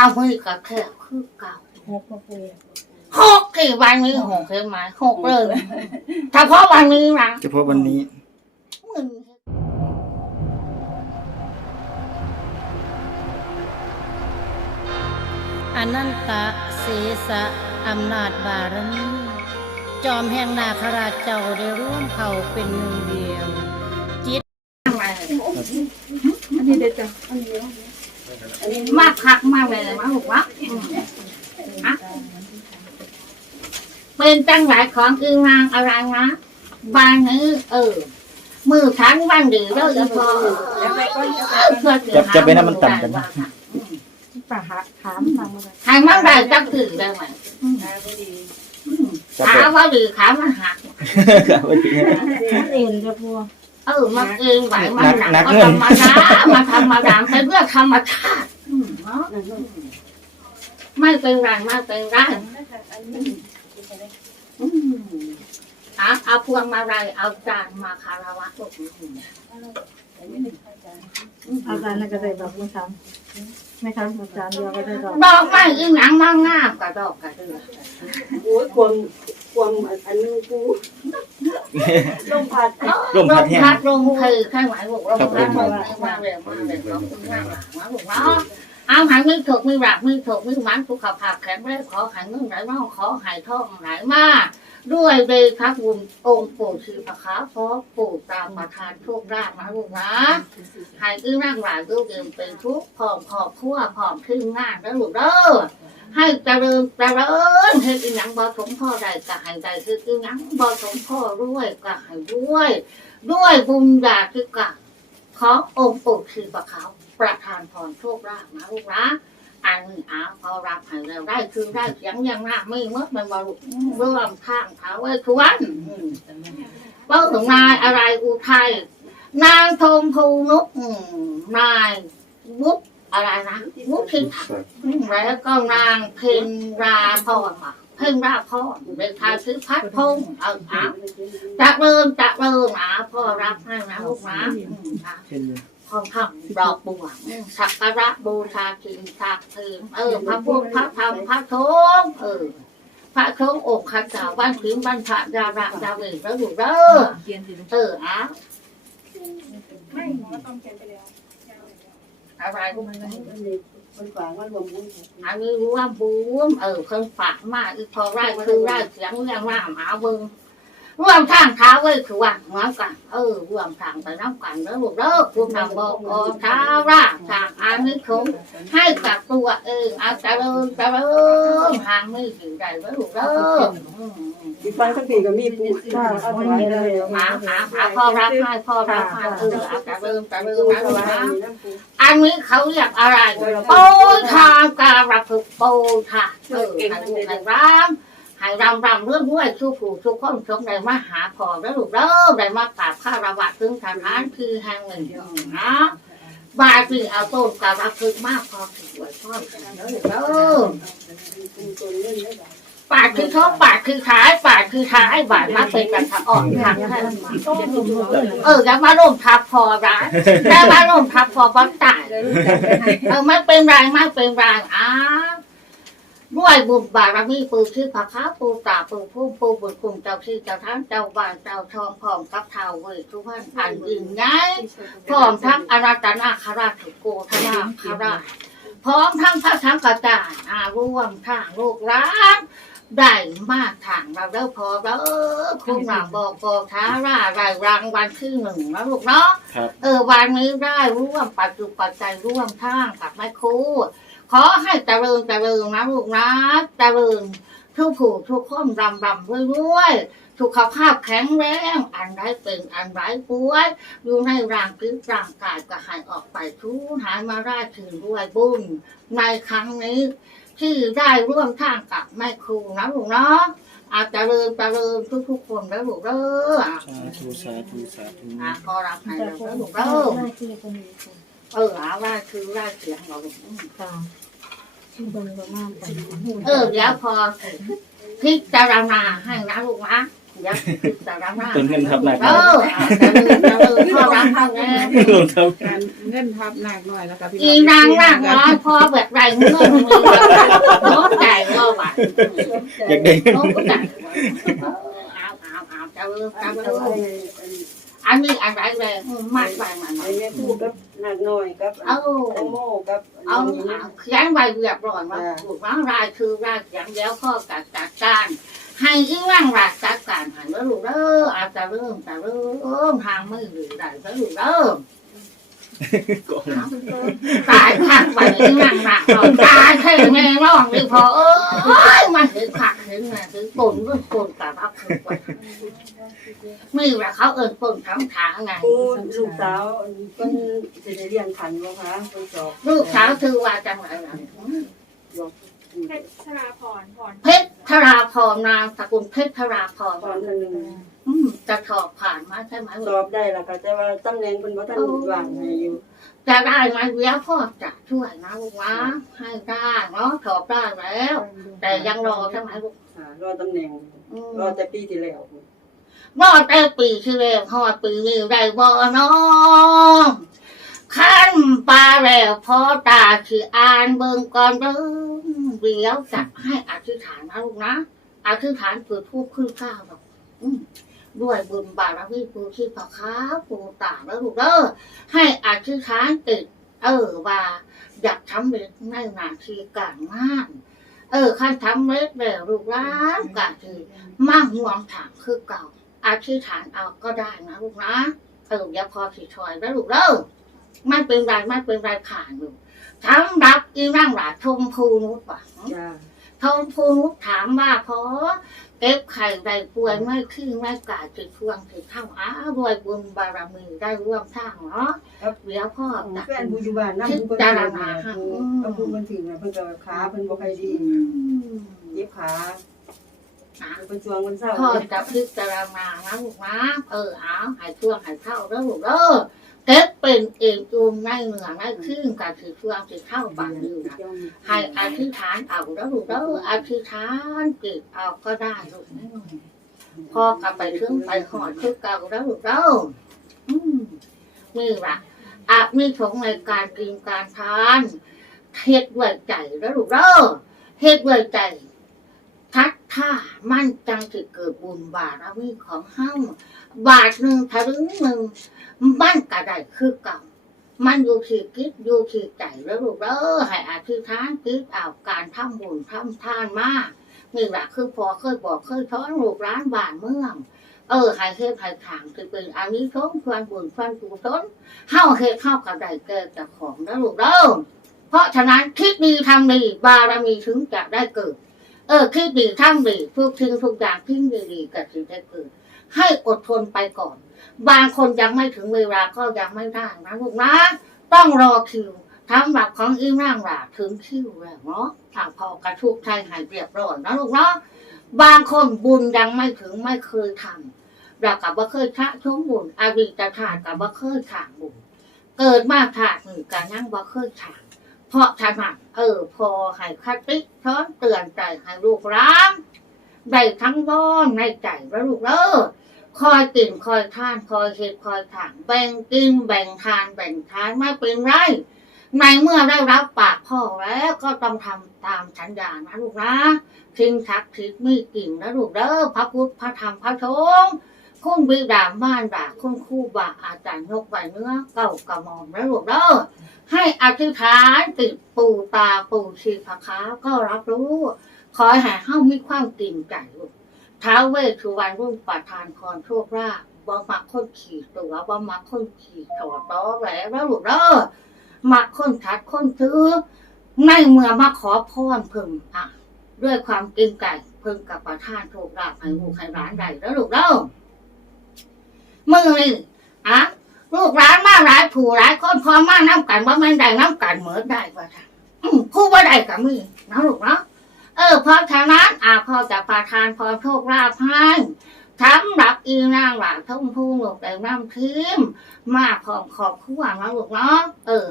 ามือกับแค่คือเก่าหกมาปูหกที่วันนี้หกเห็นไหมหกเลยเฉพาะวันนี้นะเฉพาะวันนี้มึงอนันตะเสสะอำนาจบารมีจอมแห่งนาคราชเจ้าได้ร่วมเผ่าเป็นหนึ่งเดียวทำไมอันนี้เด็ดจ้ะอันนี้อันนี้ มากคักมากเลยมาหกวะอืมอะเป็นจังหวะของคือนางอะไรนะบางนี้เออ มือทั้งวันดีแล้วจะพอเออจะไปก้อนจะไปเพื่อจะจะไปน้ำมันต่ำกันนะป่าหาถามมาเมื่อไหร่ใครมันได้จักถือได้ไหมได้พอดีอืมขาว่าดีขามันหักครับวันนี้ท่านเองจะพัวเออมันเองไหวมันหนักหนักก็เงิธรนรมดามันธรรมดาเป็นเรื่องธรรมชาติอืมเนาะ ไม่เป็นไรไม่เป็นไรอืมเอาเอาพวงมาลัยเอาจานมาคารวะลูกอืมอาจารย์น่าจะได้ดอกไม่ทำไม่ทำอาจารย์เดียวก็ได้ดอกดอกไม้อีหนังมางามกับดอกกระเดือโอ้ยความความอันนึงกูลมพัดลมพัดแห้งพัดลมคือข้างไหนบอกว่าพัดลมมาเร็วมาเร็วขอบคุณมากนะบอกว่า เอาหายมือถกมือหลักมือถกมือหวานสุขภาพแข็งแรงขอหายเงินไหลมาขอหายทองไหลมาด้วยเดชพระบุญองค์ปู่ชีพระคาพราะปู่ตามประทานโชคลาภนะลูกนะหายอื้อนั่งหลายลูกเดิมเป็นทุกผอมขอบพั่วผอมขึ้นงานแล้วลูกเด้อให้เจริญเจริญให้อีหยังบ่สมพ่อใดก็ให้ใดคืออีหยังบ่สมพ่อด้วยก็ให้ด้วย ด้วยบุญญาธิกะขอองค์ปู่คือประเขา ประทานพรโชคลาภนะลูกนะอันนี้อาพอรับให้แล้วได้คือได้เสียงยังหน้าไม่เมื่อมันบรุเริ่มข้างเท้าไว้ทวนเป้าถึงนายอะไรอุทัยนางทงภูนุกนายวุฒิอะไรนะวุฒิทักแล้วก็นางเพนราพรอะเพนราพรเป็นทายซื้อพัดพงษ์เอาอะจะเริ่มจะเริ่มอะพ่อรับให้นะลูกนะ ทองคำดอกบัวอืมสักการะบูชากินสักถึงเออ พระพุทธพระธรรมพระสงฆ์เออ พระสงฆ์องอกขันธ์บ้านถึงบ้านพระยาระยาเวแล้วอยู่เด้อเขียนสิเอออะไม่หมอต้องเขียนไปแล้วอะไรพวกมันคนฝากว่ารวมบุญอันนี้รว่าบูมเออเพิ่นฝากมาอีพอไร่คือไร่เสียงเรียงว่าหมาเบิ้ง ร่วมทางเท้าไว้คือว่าเหมือนกันเออร่วมทางไปน้ำกันแล้วลูกเด้อคุณนำบอกอเท้าร่างทางอันนี้คงให้กับตัวเองเอาเจริญเจริญทางไม่ถึงใดแล้วลูกเด้ออืมอีกฟังทั้งสี่ก็มีปูก็เอาถวายเลยหมาหาหาพ่อรับให้พ่อรับให้เออเอาเจริญเจริญนะลูกนะอันนี้เขาเรียกอะไรโปทางการะพึกโปทางเออให้ลูกให้รำ ให้รำรำเรื่องด้วยชูผู้ชูคนชมในมาหาพอแล้วลูกเด้อได้มากราบข้าระวัดถึงสถานคือแห่งหนึ่งนะบาทีเอาต้นการะพึกมากพอถือว้พ่อแล้วลูกเด้อปาดคือท้องปาดคือขายปาดคือท้ายบาดมาเป็นกันทะอ่อนทางเออแล้วมาร่มทับพอร้านแล้วมาร่มทับพอบ้านตายเออไม่เป็นไรไม่เป็นไรอ้าว ด้วยบุญบารมีปูชื่อพระค้าปูตาปูผู้ปูบุญคุมเจ้าชื่อเจ้าท่านเจ้าบ้านเจ้าทองพร้อมกับเท้าเวททุกท่านผ่านดินไงพร้อมทั้งอาราตนาคาราชโกธนาคาราชพร้อมทั้งพระทั้งกระจายอาร่วมทางลูกร้านได้มากทางเราเด้อพอเด้อคุณนางบอกกท้าร่ารายรางวันที่หนึ่งนะลูกเนาะครับเออวันนี้ได้ร่วมปัจจุปัจจัยร่วมทางกับแม่ครู ขอให้เจริญเจริญนะลูกนะเจริญทุกผู้ทุกคนรำรำรวยรวยสุขภาพแข็งแรงอันใดเป็นอันไร้ป่วยอยู่ในร่างกายร่างกายก็หายออกไปทุกหายมาได้ถึงด้วยบุญในครั้งนี้ที่ได้ร่วมทางกับแม่ครูนะลูกเนาะอาจจะเริญเจริญทุกๆคนแล้วลูกเด้อสาธุสาธุสาธุอะก็รับให้แล้วลูกเด้อเออาว่าคือว่าเสียงเราค่ะ ชื่อคนก็มากกันเออเดี๋ยวพอพิจารณาให้นะลูกนะเดี๋ยวพิจารณาต้นเงินทับหนักเอออะจะลืมจะลืมพ่อรักพ่อแม่ลงทับการเงินทับหนักหน่อยแล้วก็พี่อีนางนางน้อยพอแบบไรเมื่อมึงน้องใจก็หวานอยากได้เงินน้องใจเอาเอาเอาจะเริ่มอัจะนเริ่มนี้ อันนี้อะไรเลยมากไปมันไอ้แม่พูดกับหนักหน่อยกับเอาแตงโมกับเอาน้องหญิงเขียนไว้เรียบร้อยว่าถูกว่ารายคือรายเขียนแล้วข้อกัดจัดการให้ที่ว่างรักจัดการหันแล้วลูกเด้ออาจจะเริ่มจะเริ่มทางไม่หรือได้แล้วลูกเด้อตายขักไปที่นั่งหนักเราตายแค่แม่ร้องไม่พอเอ้ยมันถึงขักถึงน่ะถึงปนก็ปนกับรับถึงไป ไม่ว่าเขาเอิญปนทั้งทางไงครูลูกสาวเพิ่นสิได้เรียนขันบ่คะเพิ่นสอบลูกสาวคือว่าจังไรล่ะเพชรชราพรพรเพชรธราพรนามสกุลเพชรธราพรตอนเพิ่นหนึงอืมจะสอบผ่านมาใช่ไหมสอบได้แล้วก็แต่ว่าตำแหน่งเพิ่นบ่ทันวางให้อยู่จะได้ไหมเดี๋ยวพ่อจะช่วยนะลูกนะให้ได้เนาะสอบได้แล้ว แต่ยังรอใช่ไหมลูกอ่ารอตำแหน่งอืมรอแต่ปีที่แล้ว รอดได้ปีที่แล้วหอดปีได้บ่น้องขั้นปลาแล้วพอตาคืออ่านเบิ่งก่อนเด้อเดี๋ยวจะให้อธิษฐานนะลูกนะอธิษฐานเปิดผู้ขึ้นข้าวดอกด้วยบุญบารมีปูที่พระค้าปูตาแล้วลูกเด้อให้อธิษฐานติดเออว่าอยากทำเร็จในหนาทีการงานเออขั้นทำเร็จแล้วลูกร้านกะทีมาห่วงถามคือเก่า อธิษฐานเอาก็ได้นะลูกนะเอออย่าพอสิถอยแล้วลูกเด้อไม่เป็นไรไม่เป็นไรผ่านลูกถามรับอีนั่งหลาชมพูนุชว่ะจ้าชมพูนุชถามว่าพอเก็บไข่ใดป่วยไม่ขึ้นไม่กาดติดช่วงติดเท่าอ้ารวยบุญบารมีได้ร่วมสร้างเนาะเดี๋ยวพ่อจะแฟนผู้อยู่บ้านนำผู้เพิ่นถึงนะผู้ผู้เพิ่นถึงน่ะเพิ่นก็ขาเพิ่นบ่ค่อยดีเจ็บขา นเพิ่นช่วงเพิ่นเศร้าพ่อจะพิจารณานะลูกนะเออเอาหายช่วงหายเข้าแล้วลูกเด้อเก็บเป็นเองจูมในเหนือในขึ้นกับถือช่วงถือเข้าปากอยู่นะให้อธิษฐานเอาแล้วลูกเด้ออธิษฐานจิตเอาก็ได้ลูกพ่อกลับไปถึงไปหอดคือเก่าแล้วลูกเด้ออืมนี่ล่ะอาจมีสงในการกินการทานเฮ็ดด้วยใจแล้วลูกเด้อเฮ็ดด้วยใจ ทัดท่ามันจังสิเกิดบุญบารมีของเฮาบาทหนึ่งทะลึงหนึ่งมันกระไดคือเก่ามันอยู่ที่คิดอยู่ที่ใจแล้วลูกเด้อให้อธิษฐานคิดเอาการทำบุญทำทานมากนี่แหละคือพอเคยบอกเคยสอนลูกร้านบ้านเมืองเออให้เฮ็ดให้ทางคือเป็นอันนี้สงควรบุญควรกุศลเฮาเฮ็ดเฮากระไดเกิดจากของแล้วลูกเด้อเพราะฉะนั้นคิดดีทำดีบารมีถึงจะได้เกิด เออคิดดีทำดีทุกทิ้งทุกอย่างทิ้งดีๆกับสิ่งที่เกิดให้อดทนไปก่อน บางคนยังไม่ถึงเวลาก็ยังไม่ได้นะลูกนะ ต้องรอคิวทำแบบของอีนั่งหล่ะถึงคิวแล้วเนาะถ้าพอกระทุกไทยหายเรียบร้อยนะลูกเนาะบางคนบุญยังไม่ถึงไม่เคยทำเรากับว่าเคยชะชมบุญอาวิตถากับว่าเคยถางบุญเกิดมาถากหนึ่งกันยังว่าเคยถาง เพราะฉะนั้นเออ พอให้คติช้อนเตือนใจให้ลูกร้างได้ทั้งบ้อนในใจแล้วลูกเออคอยกินคอยทานคอยเห็ดคอยถางแบ่งกินแบ่งทานแบ่งทานไม่เป็นไรในเมื่อได้รับปากพ่อแล้วก็ต้องทำตามสัญญานะลูกนะทิ้งทักทิ้งมีกิ่งนะลูกเด้อพระพุทธพระธรรมพระสงฆ์คุณบิดาม่านดาคุณครูบาอาจารย์ยกใบเนื้อเก้ากระหมอมนะลูกเด้อ ให้อธิษฐานติดปู่ตาปู่ชีพะค้าก็รับรู้ ขอให้เฮามีความจริงใจลูกท้าเวสสุวรรณรุ่งประทานพรโชคราภบ่มักคนขี่ตัวบ่มักคนขี่ถอดต้อแหวแล้วลูกเด้อมักคนทัดค้นถือในเมื่อมาขอพรเพิ่มอะ ด้วยความจริงใจเพิ่งกับประทานโชคลาภให้ลูกให้ร้านใดแล้วลูกเด้อมือนี่อะ ลูกร้านมากหลายผู้หลายคนพอมากน้ำกันว่าม่นได้น้ำกันเหมือนได้ว่าท่านอื้อผู้ว่าได้กับมือนะลูกเนาะเออเพราะฉะนั้นอาพ่อจะประทานพอโชคลาภให้ทำหรับอีนางหลานทุ่งผู้ลูกแต่น้ำทีมมาพร้อมขอบคู่นะลูกเนาะเออ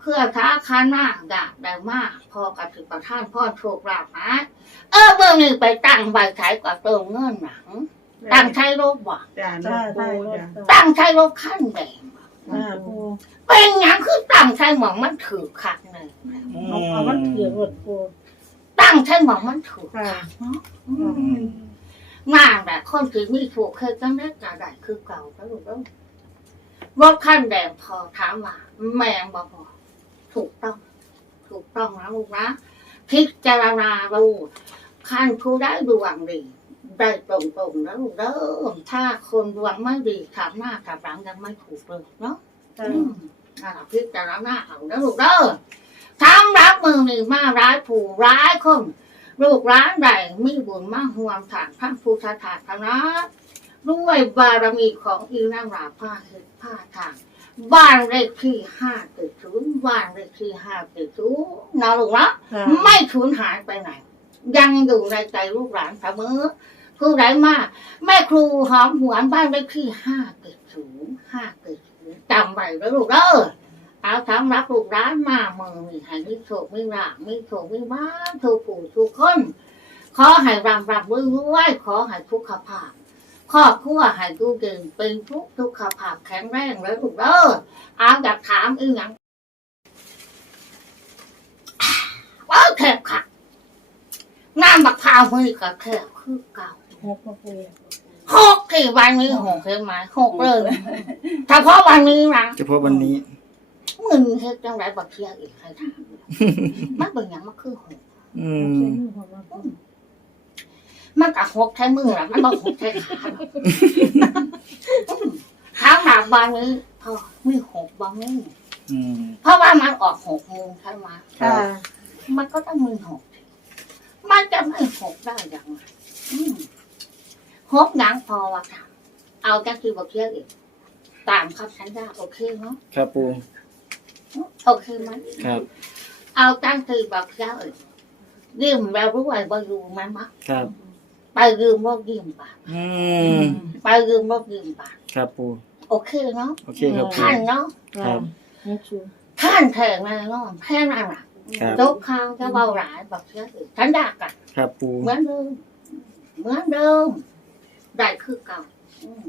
เพื่อท้าคานาดาได้มาก พอกระถึงประทานพ่อโชคลาภนะเออเบอร์นี้ไปตั้งใบขายกว่าเติมเงินหนัง ตั้งใช้รถบ่จ้าจ้าปูจ้าตั้งใช้รถขั้นแดงอ่าปูเป็นหยังคือตั้งใจหมองมันถือคักเลยเอาเอามันเถื่อนหมดปูตั้งใจหมองมันถือค่ะคักเนาะอืมงานแบบคนที่มีถูกเคยจังได้กระไดคือเก่าแล้วลูกเอ้ยรถขั้นแดงพอถามว่าแมงบ่พอถูกต้อง ถูกต้องนะลูกนะพิจารณาดูขั้นผู้ได้ดวงดี ได้ตรงๆแล้วลูกเด้อถ้าคนดวงไม่ดีถามหน้าถามหลังยังไม่ถูกเลยเนาะค่ะอืมอ่าพิจารณาเอาแล้วลูกเด้อทั้งรับมือนี่มาร้ายผู้ร้ายคนลูกร้านใดมีบุญมาห่วงฐานพระพุทธศาสนาด้วยบารมีของอีนางราผ้าเหตุผ้าทางบ้านเลขที่ห้าเกิดศูนย์บ้านเลขที่ห้าเกิดศูนย์นะลูกนะค่ะไม่สูญหายไปไหน ยังอยู่ในใจลูกหลานเสมอ ผู้ใดมาแม่ครูหอมหวนบ้านเลขที่ห้าเกิดศูนย์ห้าเกิดศูนย์จำไว้แล้วลูกเด้อเอาสำหรับลูกร้านมาเมืองมีให้มีโชคมีลาภมีโชคมีบ้านทุกผู้ทุกคน ขอให้รำรำรวยรวยขอให้ทุกขภาพครอบครัวให้ดูเด่นเป็นทุกทุกขภาพแข็งแรงแล้วลูกเด้อเอาอยากถามอีหยังเออแคบค่ะงานบักพาวมือกับแคบคือเก่า หกปูหกที่วันนี้หกใช่ไหมหกเลยเฉพาะวันนี้นะเฉพาะวันนี้มึงเฮ็ดจังไรบักเทียอีกใครถามมันเป็นหยังมันคือหกอืมมันกับหกใช้มือละมันบอกหกใช้ขาหรอกถามหนักวันนี้พอมีหกวันนี้อืมเพราะว่ามันออกหกโมงใช่ไหมค่ะมันก็ต้องมีหกมันจะไม่หกได้อย่างไรอืม หกหนังพอวะค่ะ เอาจังคือบักเทียอีกตามคำสัญญาโอเคเนาะครับปูโอเคไหมครับ เอาตั้งคือแบบเจ้าเอยยืมแล้วรู้ไอ้บ่อยู่มันมะครับ ไปยืมบ่ยืมบาทอืมไปยืมบ่ยืมบาทครับปูโอเคเนาะโอเคครับปูท่านเนาะครับให้ชูท่านแข็งแรงเนาะแค่นั้นล่ะครับจบข่าวจะเบาหลายแบบเจ้าเอยฉันอยากกันครับปูเหมือนเดิมเหมือนเดิม ได้คือเก่าอืม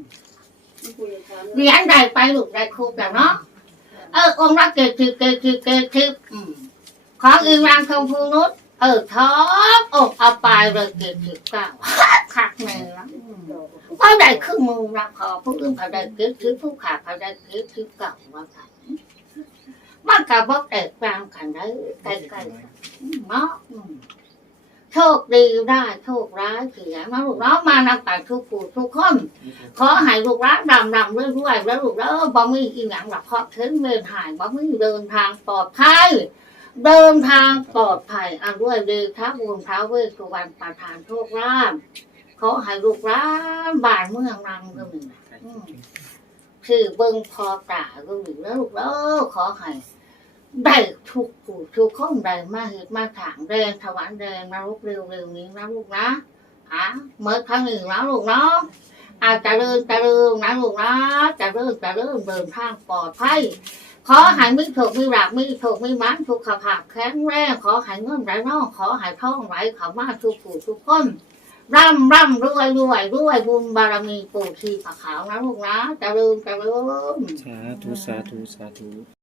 เรียนได้ไปลูกได้ครูกันเนาะเออองค์รักเกจิเกจิเกจิอืมของอีรางคำพูนุษเออท้องอกเอาไปเลยเกจิเก้าคักแม่ละอืมเพราะได้ครึ่งมือรักขอผู้อื่นเขาได้เกจิผู้ขาเขาได้เกจิเก้าว่ากันมันกับบอกแตกต่างกันได้ใกล้ๆกันเนาะอืม โชคดีได้โชคร้ายเสียมาลูกน้องมานำกันทุกผู้ทุกคน ขอให้ลูกร้านดำดำเรื่อยด้วยแล้วลูกแล้วบ่มีอีหยังหลักเพราะถึงเดินหายบ่มีเดินทางปลอดภัยเดินทางปลอดภัยอะด้วยเดชท้าบุญท้าเวสสุวรรณประทานโชคลาภขอให้ลูกร้านบ้านเมืองรังก็มีอืมคือเบิ่งพอตาก็มีแล้วลูกแล้วขอให้ ได้ทุกผู้ทุกคนได้มาเหตุมาถางแดงถวานแดงนรกเร็วๆนี้นะลูกนะอะเมื่อครั้งหนึ่งแล้วลูกเนาะอาจจะเริ่มจะเริ่มนะลูกนะจะเริ่มจะเริ่มเดินทางปลอดภัยขอใหายมีโชคมีหลักมีโชคมีมันสุขภาพแข็งแรงขอใหายเงินไหลน่องขอใหายท่องไหลเขามาทุกผู้ทุกคนร่ำร่ำรวยรวยรวยบุญบารมีปู่ชีผาขาวนะลูกนะจะเริ่มจะเริ่มสาธุสาธุสาธุ